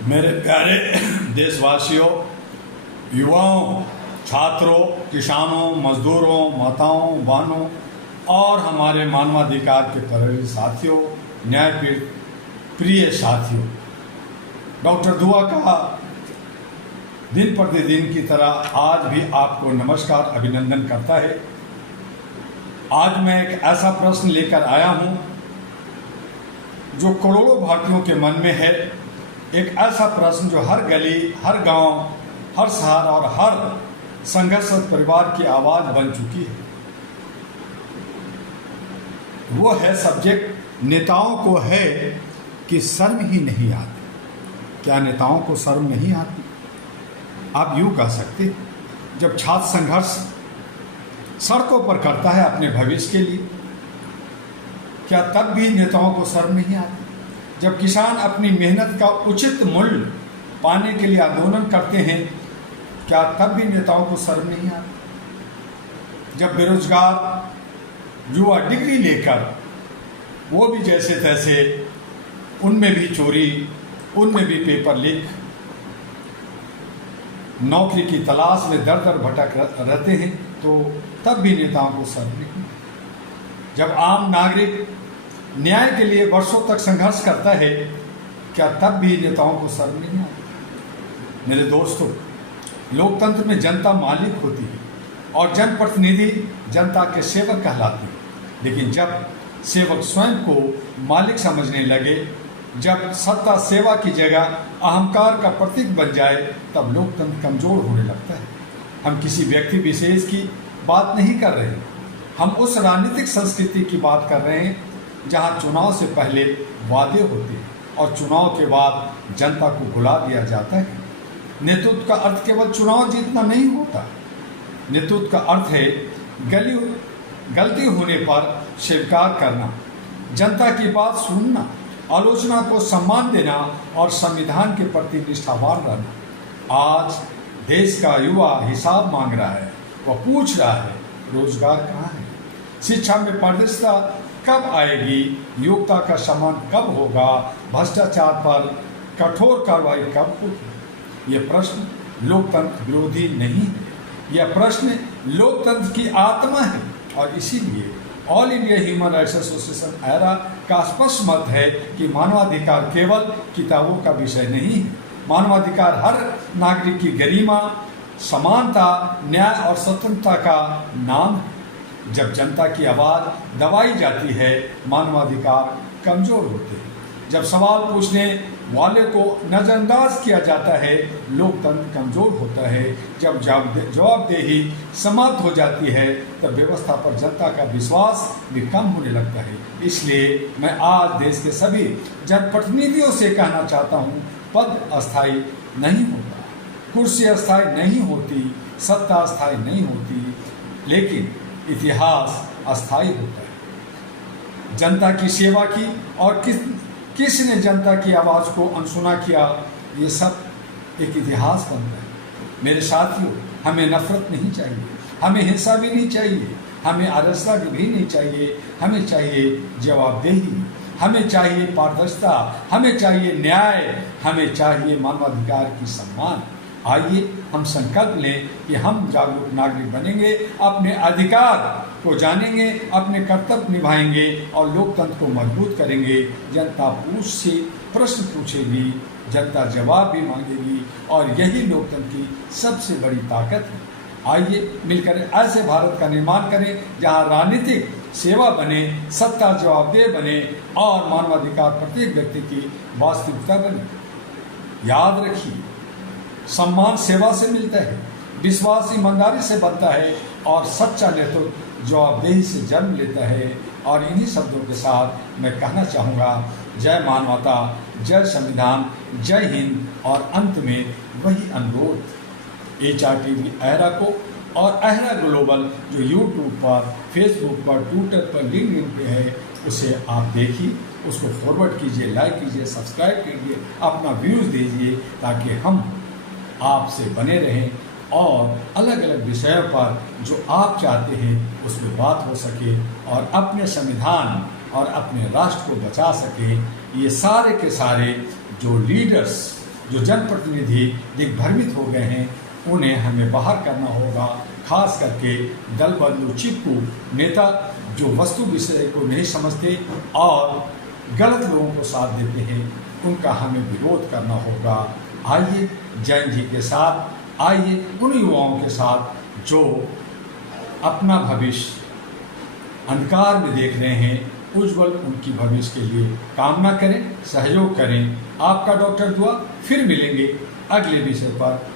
मेरे प्यारे देशवासियों, युवाओं, छात्रों, किसानों, मजदूरों, माताओं, बहनों और हमारे मानवाधिकार के परिवार साथियों, न्यायपीठ प्रिय साथियों, डॉक्टर दुआ का दिन प्रतिदिन की तरह आज भी आपको नमस्कार अभिनंदन करता है। आज मैं एक ऐसा प्रश्न लेकर आया हूं जो करोड़ों भारतीयों के मन में है। एक ऐसा प्रश्न जो हर गली, हर गांव, हर शहर और हर संघर्षरत परिवार की आवाज बन चुकी है। वो है सब्जेक्ट, नेताओं को है कि शर्म ही नहीं आती। क्या नेताओं को शर्म नहीं आती? आप यूं कह सकते, जब छात्र संघर्ष सड़कों पर करता है अपने भविष्य के लिए, क्या तब भी नेताओं को शर्म नहीं आती? जब किसान अपनी मेहनत का उचित मूल्य पाने के लिए आंदोलन करते हैं, क्या तब भी नेताओं को शर्म नहीं आती? जब बेरोजगार युवा डिग्री लेकर वो भी जैसे तैसे, उनमें भी चोरी, उनमें भी पेपर लीक, नौकरी की तलाश में दर दर भटक रहते हैं, तो तब भी नेताओं को शर्म नहीं। जब आम नागरिक न्याय के लिए वर्षों तक संघर्ष करता है, क्या तब भी नेताओं को शर्म नहीं आती? मेरे दोस्तों, लोकतंत्र में जनता मालिक होती है और जनप्रतिनिधि जनता के सेवक कहलाते हैं। लेकिन जब सेवक स्वयं को मालिक समझने लगे, जब सत्ता सेवा की जगह अहंकार का प्रतीक बन जाए, तब लोकतंत्र कमजोर होने लगता है। हम किसी व्यक्ति विशेष की बात नहीं कर रहे, हम उस राजनीतिक संस्कृति की बात कर रहे हैं जहां चुनाव से पहले वादे होते हैं और चुनाव के बाद जनता को भुला दिया जाता है। नेतृत्व का अर्थ केवल चुनाव जीतना नहीं होता। नेतृत्व का अर्थ है गलती होने पर स्वीकार करना, जनता की बात सुनना, आलोचना को सम्मान देना और संविधान के प्रति निष्ठावान रहना। आज देश का युवा हिसाब मांग रहा है, वह पूछ रहा है रोजगार कहाँ है, शिक्षा में पारदर्शिता कब आएगी, योग्यता का सम्मान कब होगा, भ्रष्टाचार पर कठोर कार्रवाई कब होगी। यह प्रश्न लोकतंत्र विरोधी नहीं है, यह प्रश्न लोकतंत्र की आत्मा है। और इसीलिए all India human rights association era का स्पष्ट मत है कि मानवाधिकार केवल किताबों का विषय नहीं है। मानवाधिकार हर नागरिक की गरिमा, समानता, न्याय और स्वतंत्रता का नाम है। जब जनता की आवाज़ दबाई जाती है, मानवाधिकार कमजोर होते हैं। जब सवाल पूछने वाले को नजरअंदाज किया जाता है, लोकतंत्र कमजोर होता है। जब जवाबदेही समाप्त हो जाती है, तब व्यवस्था पर जनता का विश्वास भी कम होने लगता है। इसलिए मैं आज देश के सभी जनप्रतिनिधियों से कहना चाहता हूँ, पद अस्थायी नहीं होता, कुर्सी अस्थायी नहीं होती, सत्ता अस्थायी नहीं होती, लेकिन इतिहास अस्थायी होता है। जनता की सेवा की और किसने जनता की आवाज़ को अनसुना किया, ये सब एक इतिहास बनता है। मेरे साथियों, हमें नफरत नहीं चाहिए, हमें हिंसा भी नहीं चाहिए, हमें अराजकता भी नहीं चाहिए। हमें चाहिए जवाबदेही, हमें चाहिए पारदर्शिता, हमें चाहिए न्याय, हमें चाहिए मानवाधिकार की सम्मान। आइए हम संकल्प लें कि हम जागरूक नागरिक बनेंगे, अपने अधिकार को जानेंगे, अपने कर्तव्य निभाएंगे और लोकतंत्र को मजबूत करेंगे। जनता पूछ से प्रश्न पूछेगी, जनता जवाब भी मांगेगी और यही लोकतंत्र की सबसे बड़ी ताकत है। आइए मिलकर ऐसे भारत का निर्माण करें जहां राजनीतिक सेवा बने, सत्ता जवाबदेह बने और मानवाधिकार प्रत्येक व्यक्ति की वास्तविकता बने। याद रखिए, सम्मान सेवा से मिलता है, विश्वास ईमानदारी से बनता है और सच्चा नेतृत्व जवाबदेही से जन्म लेता है। और इन्हीं शब्दों के साथ मैं कहना चाहूँगा, जय मानवता, जय संविधान, जय हिंद। और अंत में वही अनुरोध, HRTV एरा को और एरा ग्लोबल जो यूट्यूब पर, फेसबुक पर, ट्विटर पर, लिंक्डइन पे है, उसे आप देखिए, उसको फॉरवर्ड कीजिए, लाइक कीजिए, सब्सक्राइब कीजिए, अपना व्यूज़ दीजिए, ताकि हम आपसे बने रहें और अलग अलग विषयों पर जो आप चाहते हैं उस पर बात हो सके और अपने संविधान और अपने राष्ट्र को बचा सके। ये सारे के सारे जो लीडर्स जो जनप्रतिनिधि दिग्भ्रमित हो गए हैं उन्हें हमें बाहर करना होगा। खास करके दल बदलू चिपकू नेता जो वस्तु विषय को नहीं समझते और गलत लोगों को साथ देते हैं, उनका हमें विरोध करना होगा। आइए जैन जी के साथ, आइए उन युवाओं के साथ जो अपना भविष्य अंधकार में देख रहे हैं, उज्जवल उनकी भविष्य के लिए कामना करें, सहयोग करें। आपका डॉक्टर दुआ। फिर मिलेंगे अगले विषय पर।